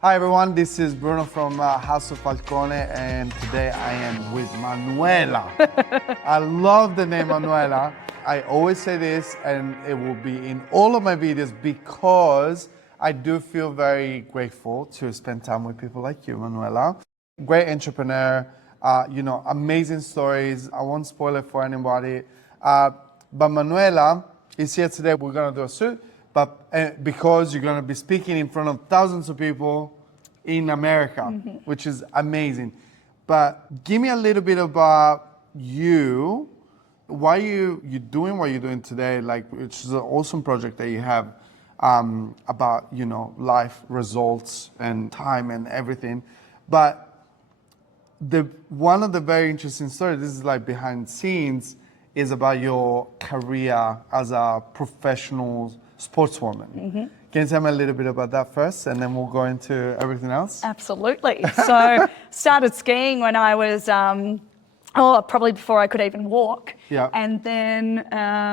Hi everyone, this is Bruno from House of Falcone, and today I am with Manuela. I love the name Manuela. I always say this, and it will be in all of my videos because I do feel very grateful to spend time with people like you, Manuela. Great entrepreneur, amazing stories. I won't spoil it for anybody. But Manuela is here today. We're gonna do a suit. But because you're going to be speaking in front of thousands of people in America, which is amazing. But give me a little bit about you. Why you doing what you're doing today? Like, which is an awesome project that you have about life results and time and everything. But one of the very interesting stories. This is like behind the scenes. Is about your career as a professional sportswoman. Can you tell me a little bit about that first, and then we'll go into everything else? Absolutely. So started skiing when I was, probably before I could even walk. Yeah. And then,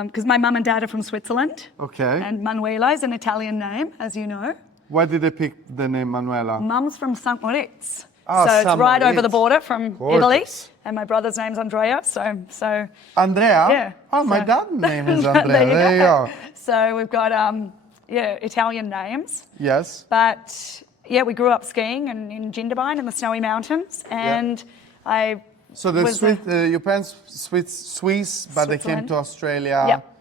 because my mum and dad are from Switzerland. Okay. And Manuela is an Italian name, as you know. Why did they pick the name Manuela? Mum's from St. Moritz. Oh, so it's right Moritz. over the border from Gorgeous. Italy. And my brother's name's Andrea, so Andrea? yeah. Oh, my dad's name is Andrea. There you go. So we've got, Italian names. Yes. But yeah, we grew up skiing in Jindabyne in the snowy mountains, and So your parents Swiss, but they came to Australia. Yep.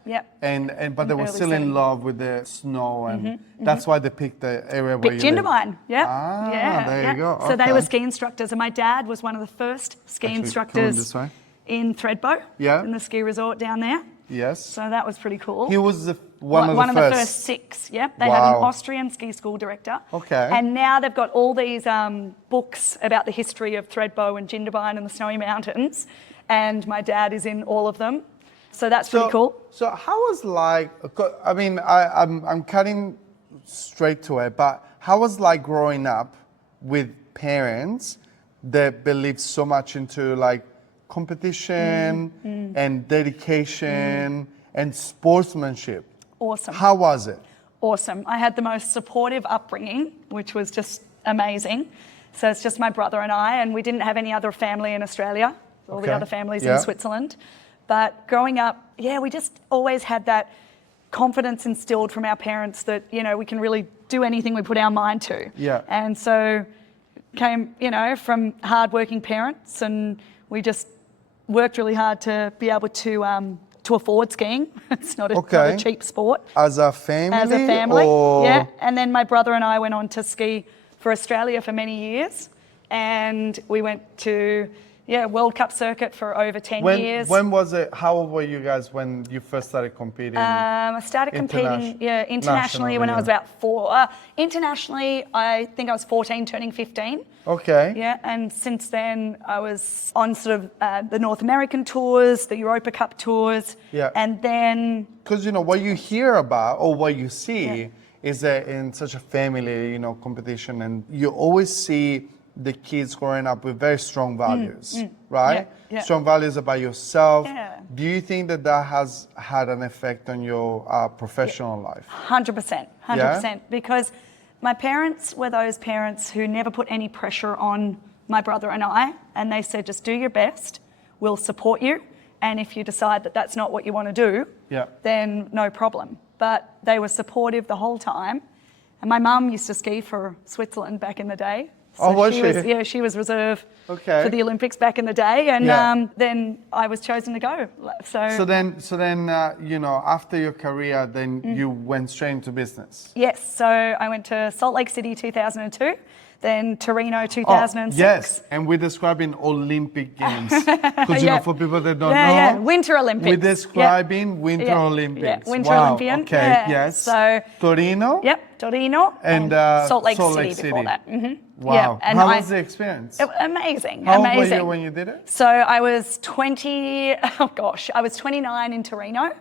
But they were still in love with the snow, and that's why they picked the area where you live. Jindabyne, There you go. So they were ski instructors, and my dad was one of the first ski instructors in Thredbo, in the ski resort down there. Yes. So that was pretty cool. He was one of the first six. Yep. They had an Austrian ski school director. Okay. And now they've got all these books about the history of Thredbo and Jindabyne and the snowy mountains, and my dad is in all of them. So that's pretty cool. So how was I'm cutting straight to it, but how was like growing up with parents that believed so much into like competition and dedication and sportsmanship? Awesome. How was it? Awesome. I had the most supportive upbringing, which was just amazing. So it's just my brother and I, and we didn't have any other family in Australia, all the other families in Switzerland. But growing up, we just always had that confidence instilled from our parents that, we can really do anything we put our mind to. Yeah. And so came, from hardworking parents, and we just worked really hard to be able to afford skiing. It's not a cheap sport. As a family? As a family, or... And then my brother and I went on to ski for Australia for many years. And we went to, World Cup circuit for over 10 years. When was it? How old were you guys when you first started competing? I started competing internationally when I was about 4. Internationally, I think I was 14, turning 15. Okay. Yeah, and since then I was on sort of the North American tours, the Europa Cup tours. Yeah. And then... Because, what you hear about or what you see is that in such a family, competition, and you always see the kids growing up with very strong values, right? Yeah. Strong values about yourself. Yeah. Do you think that has had an effect on your professional life? 100%. Because my parents were those parents who never put any pressure on my brother and I, and they said, just do your best, we'll support you, and if you decide that that's not what you want to do, then no problem. But they were supportive the whole time, and my mum used to ski for Switzerland back in the day. So was she? She was reserve for the Olympics back in the day, and then I was chosen to go. So then, after your career, then you went straight into business. Yes, so I went to Salt Lake City 2002, then Torino 2006. Yes, and we're describing Olympic Games because for people that don't know, Winter Olympics. We're describing Winter Olympics. Yeah, Winter Olympian. Okay, yes. So Torino. Yep, Torino and Salt Lake City before that. Wow. Yeah, and how was the experience? Amazing. How old were you when you did it? So I was 29 in Torino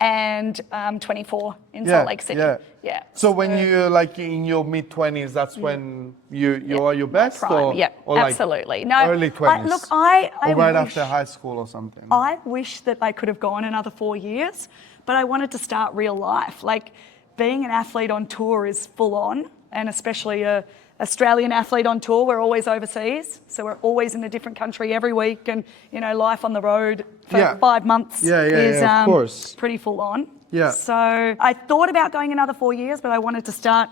and 24 in Salt Lake City. Yeah. So when you're like in your mid-20s, that's when you are your best? Prime, or absolutely. Like no, early 20s? I right wish, after high school or something? I wish that I could have gone another 4 years, but I wanted to start real life. Like being an athlete on tour is full on, and especially a Australian athlete on tour, we're always overseas. So we're always in a different country every week. And, you know, life on the road for 5 months is of course. pretty full on. Yeah. So I thought about going another 4 years, but I wanted to start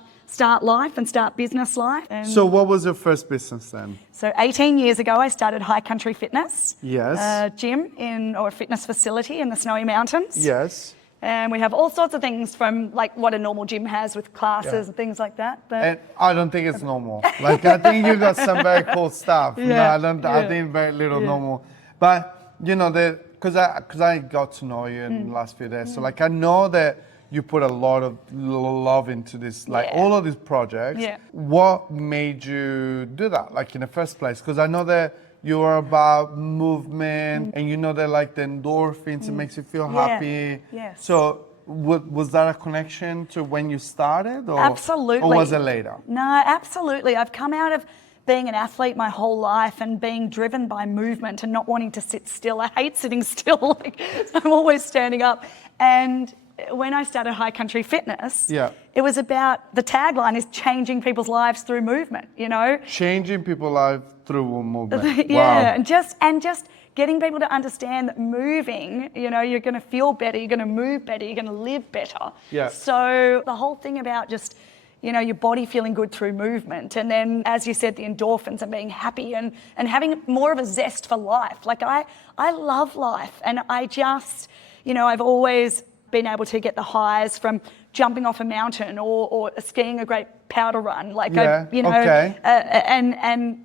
life and start business life. And So what was your first business then? so 18 years ago, I started High Country Fitness. Yes. A gym or a fitness facility in the Snowy Mountains. Yes. And we have all sorts of things from like what a normal gym has with classes and things like that. But And I don't think it's normal. Like, I think you got some very cool stuff. No, I don't. I think very little normal. But you know, because I got to know you in the last few days, so like I know that you put a lot of love into this, like all of these projects. Yeah. What made you do that, like in the first place? Because I know that you are about movement, and you know that like the endorphins, it makes you feel happy. Yes. So was that a connection to when you started, or Absolutely. or was it later? No, absolutely. I've come out of being an athlete my whole life and being driven by movement and not wanting to sit still. I hate sitting still. Like, I'm always standing up. And when I started High Country Fitness, it was about, the tagline is changing people's lives through movement, you know? Changing people's lives through movement. Yeah, wow. and just getting people to understand that moving, you know, you're going to feel better, you're going to move better, you're going to live better. Yeah. So the whole thing about just, you know, your body feeling good through movement, and then, as you said, the endorphins and being happy and having more of a zest for life. Like I love life, and I just, you know, I've always been able to get the highs from jumping off a mountain or skiing a great powder run. Like, and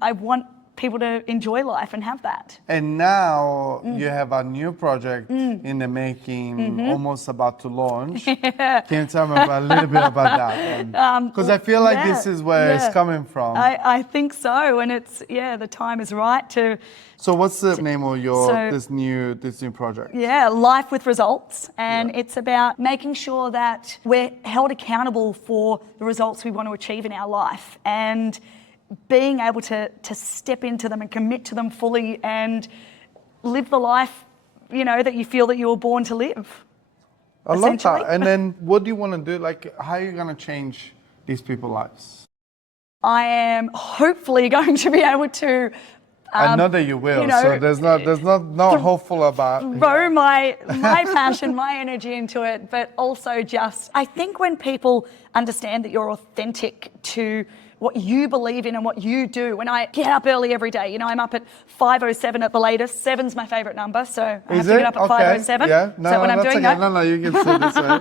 I want people to enjoy life and have that. And now you have a new project in the making, almost about to launch. Can you tell me a little bit about that? Because I feel like this is where it's coming from. I think so, and it's, the time is right to... So what's the name of your this new project? Yeah, Life with Results, and it's about making sure that we're held accountable for the results we want to achieve in our life, and being able to step into them and commit to them fully and live the life, you know, that you feel that you were born to live. I love that. And then what do you want to do? Like, how are you going to change these people's lives? I am hopefully going to be able to... I know that you will, so there's not hopeful about... Throw my passion, my energy into it, but also just... I think when people understand that you're authentic to what you believe in and what you do. When I get up early every day, you know, I'm up at 5:07 at the latest. 7's my favourite number, so I have to get up at 5:07. Yeah, no, when I'm doing that. No, you can say this way.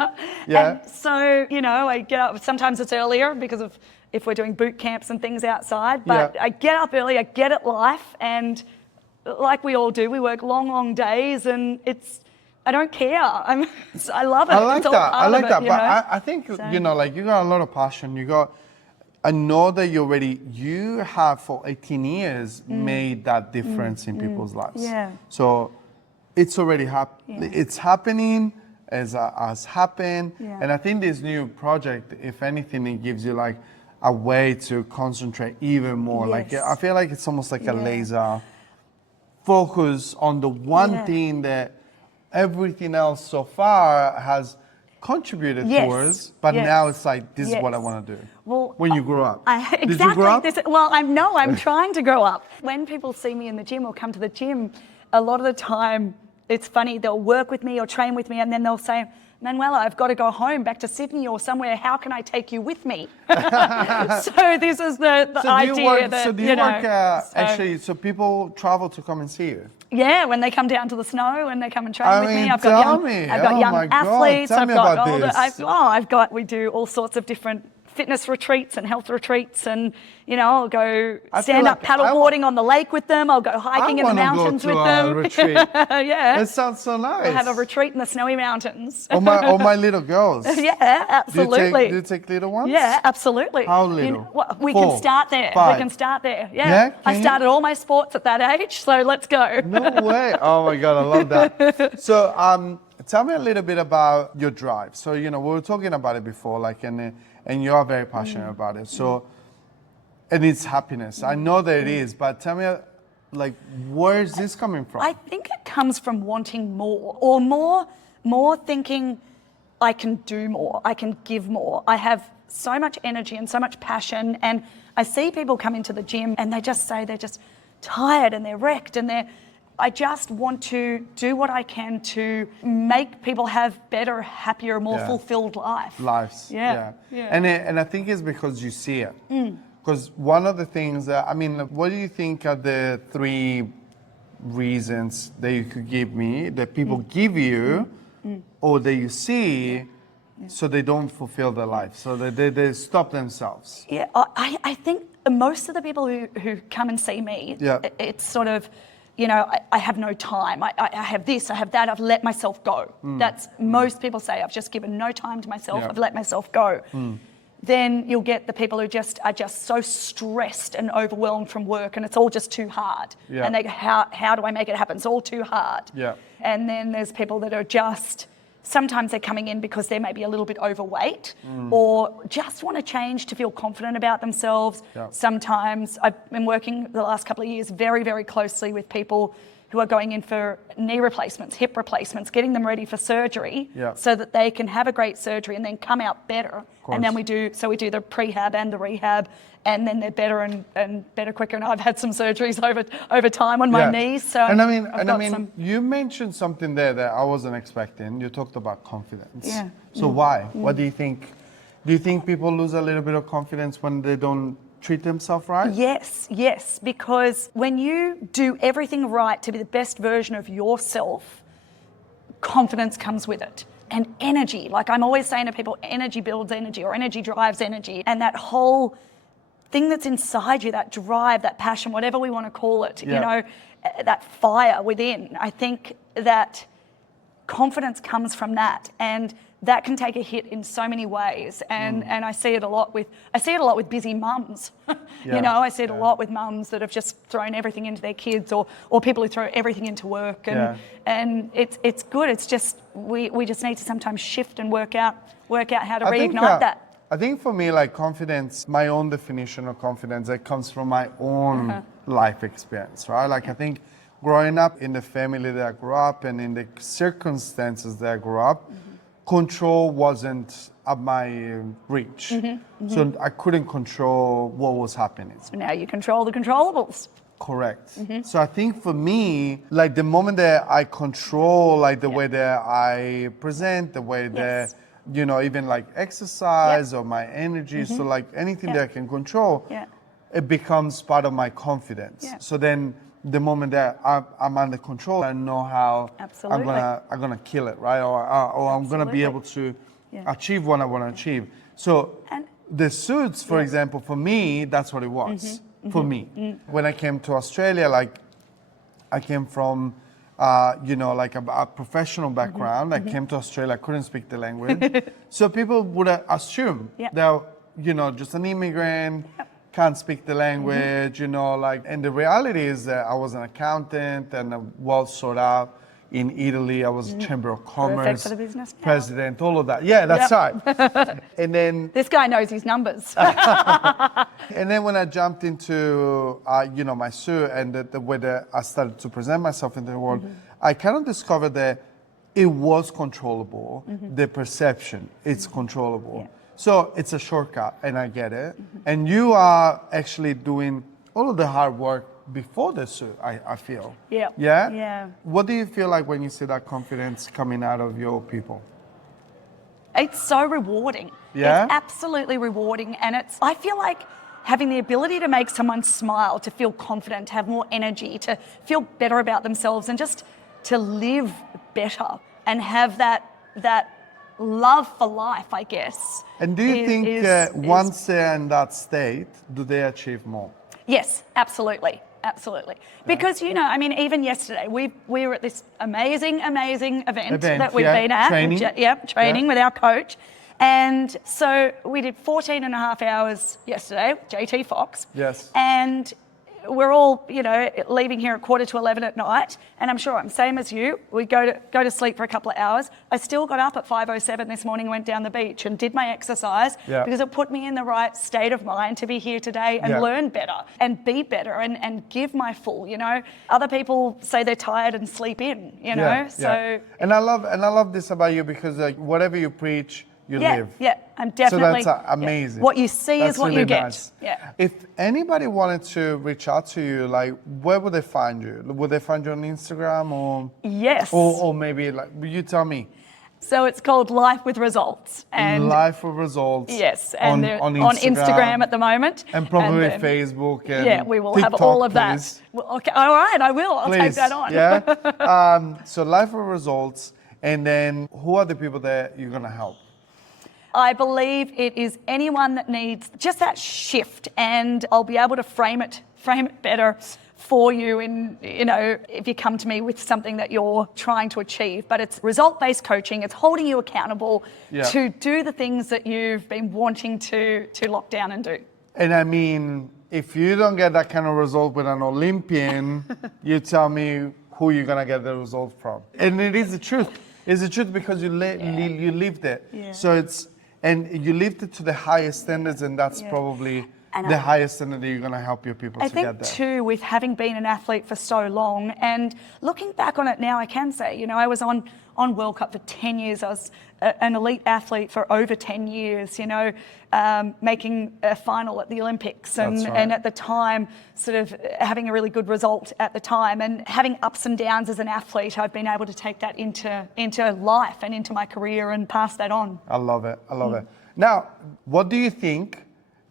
Yeah. And so, you know, I get up, sometimes it's earlier because of if we're doing boot camps and things outside, but I get up early, I get at life, and like we all do, we work long days, and I don't care. I love it. I like that. I like that. But I think, you know, like you got a lot of passion. I know that you have for 18 years made that difference in people's lives. Yeah. So it's already happening. Yeah. It's happening as happened. Yeah. And I think this new project, if anything, it gives you like a way to concentrate even more. Yes. Like I feel like it's almost like a laser focus on the one thing that everything else so far has contributed towards, but now it's like, this is what I want to do. Well, when you grow up. Exactly. Did you grow up? I'm trying to grow up. When people see me in the gym or come to the gym, a lot of the time, it's funny, they'll work with me or train with me, and then they'll say, Manuela, I've got to go home, back to Sydney or somewhere. How can I take you with me? So this is the idea that, so do you work, actually, so people travel to come and see you? Yeah, when they come down to the snow and they come and train with me. I've got young athletes. Tell me about older. We do all sorts of different fitness retreats and health retreats, and you know, I'll go stand up paddleboarding on the lake with them. I'll go hiking in the mountains with them. Retreat. Yeah, that sounds so nice. We'll have a retreat in the Snowy Mountains. All my little girls. Yeah, absolutely. Do you take little ones? Yeah, absolutely. How little? We can start there. 5. We can start there. Yeah. I started all my sports at that age, so let's go. No way. Oh my God, I love that. So tell me a little bit about your drive. So, you know, we were talking about it before, like, and you are very passionate about it. So, and it's happiness. I know that it is, but tell me, like, where is this coming from? I think it comes from wanting more, or more thinking, I can do more, I can give more. I have so much energy and so much passion, and I see people come into the gym and they just say they're just tired and they're wrecked and I just want to do what I can to make people have better, happier, more fulfilled lives. Yeah. And I think it's because you see it. Because one of the things that, I mean, what do you think are the 3 reasons that you could give me, that people give you or that you see so they don't fulfill their life, so that they stop themselves? Yeah, I think most of the people who come and see me, it's sort of, you know, I have no time. I have this, I have that. I've let myself go. That's most people say. I've just given no time to myself. I've let myself go. Then you'll get the people who are just so stressed and overwhelmed from work, and it's all just too hard. And they go, how do I make it happen? It's all too hard. And then there's people that are just, sometimes they're coming in because they're maybe a little bit overweight or just want to change to feel confident about themselves. Sometimes I've been working the last couple of years very, very closely with people who are going in for knee replacements, hip replacements, getting them ready for surgery so that they can have a great surgery and then come out better. And then we do the prehab and the rehab, and then they're better and better quicker. And I've had some surgeries over time on my knees. So I mean, you mentioned something there that I wasn't expecting. You talked about confidence. So why? What do you think? Do you think people lose a little bit of confidence when they don't treat themselves right? Yes, because when you do everything right to be the best version of yourself, confidence comes with it. And energy, like I'm always saying to people, energy builds energy, or energy drives energy. And that whole thing that's inside you, that drive, that passion, whatever we want to call it, you know, that fire within, I think that confidence comes from that. And that can take a hit in so many ways, and I see it a lot with busy mums. You know, I see it a lot with mums that have just thrown everything into their kids, or people who throw everything into work, and it's good. It's just we just need to sometimes shift and work out how to reignite that. I think for me, like confidence, my own definition of confidence, it comes from my own life experience, right? Like I think growing up in the family that I grew up and in the circumstances that I grew up, control wasn't at my reach. So I couldn't control what was happening. So now you control the controllables. Correct. So I think for me, like the moment that I control like the way that I present, the way that, you know, even like exercise or my energy, so like anything that I can control, it becomes part of my confidence. So then the moment that I'm under control, I know how I'm gonna kill it, right? Or I'm gonna be able to achieve what I want to achieve. So the suits, for example, for me, that's what it was for me. When I came to Australia, like I came from, you know, like a professional background. I came to Australia, I couldn't speak the language, so people would assume that, you know, just an immigrant. Can't speak the language, you know, like, and the reality is that I was an accountant and well sought out in Italy. I was Chamber of Commerce for the business now. President, all of that. Yeah, that's right. And then this guy knows his numbers. And then when I jumped into, you know, my suit and the way that I started to present myself in the world, I kind of discovered that it was controllable. The perception, it's controllable. So it's a shortcut, and I get it. And you are actually doing all of the hard work before the suit, I feel. Yeah? What do you feel like when you see that confidence coming out of your people? It's so rewarding. Yeah? It's absolutely rewarding. And I feel like having the ability to make someone smile, to feel confident, to have more energy, to feel better about themselves, and just to live better and have that love for life, I guess. And do you think once they're in that state, do they achieve more? Yes, absolutely. Because, you know, I mean, even yesterday, we were at this amazing event that we've been at. Training with our coach. And so we did 14 and a half hours yesterday with JT Fox. Yes. And we're all, you know, leaving here at 11:15 at night, and I'm sure I'm same as you. We go to sleep for a couple of hours. I still got up at 5:07 this morning, went down the beach and did my exercise because it put me in the right state of mind to be here today and learn better and be better and give my full. You know, other people say they're tired and sleep in. You know, so and I love this about you because like whatever you preach, you Yeah, live. yeah, I'm definitely. So that's amazing. What you see That's is what really you get. nice. Yeah. If anybody wanted to reach out to you, like, where would they find you? Would they find you on Instagram or? Yes. Or maybe like you tell me. So it's called Life with Results. And Life with Results. yes, and they're on on Instagram at the moment. And probably then, Facebook and yeah, we will TikTok, have all of please. that. Well, okay, all right, I will. I'll take Please, that on. yeah. So Life with Results, and then who are the people that you're gonna help? I believe it is anyone that needs just that shift, and I'll be able to frame it better for you in, if you come to me with something that you're trying to achieve. But it's result-based coaching. It's holding you accountable to do the things that you've been wanting to lock down and do. And I mean, if you don't get that kind of result with an Olympian, you tell me who you're gonna get the result from. And it is the truth. It's the truth because you lived it. Yeah. So and you lived it to the highest standards, and that's probably the highest standard that you're going to help your people to get there. I think too, with having been an athlete for so long and looking back on it now, I can say, I was on World Cup for 10 years. I was an elite athlete for over 10 years, making a final at the Olympics and at the time sort of having a really good result at the time, and having ups and downs as an athlete. I've been able to take that into life and into my career and pass that on. I love it. I love it. Now, what do you think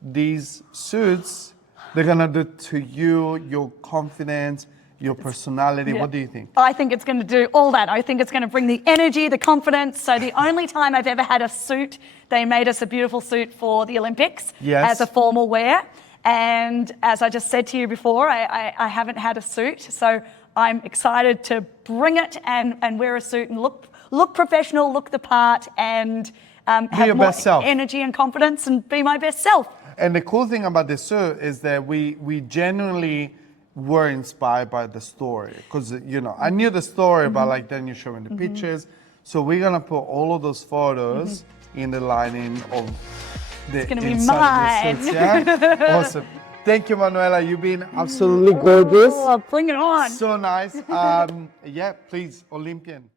these suits, they're gonna do to you, your confidence, your personality? What do you think? I think it's going to do all that. I think it's going to bring the energy, the confidence. So the only time I've ever had a suit, they made us a beautiful suit for the Olympics as a formal wear. And as I just said to you before, I haven't had a suit. So I'm excited to bring it and wear a suit and look professional, look the part, and have more energy and confidence and be my best self. And the cool thing about this suit is that we genuinely were inspired by the story, because I knew the story, but like then you're showing the pictures. So we're gonna put all of those photos in the lining of the It's gonna be mine. Suits, yeah? Awesome. Thank you, Manuela. You've been absolutely gorgeous. Oh, bring it on. So nice. Yeah, please, Olympian.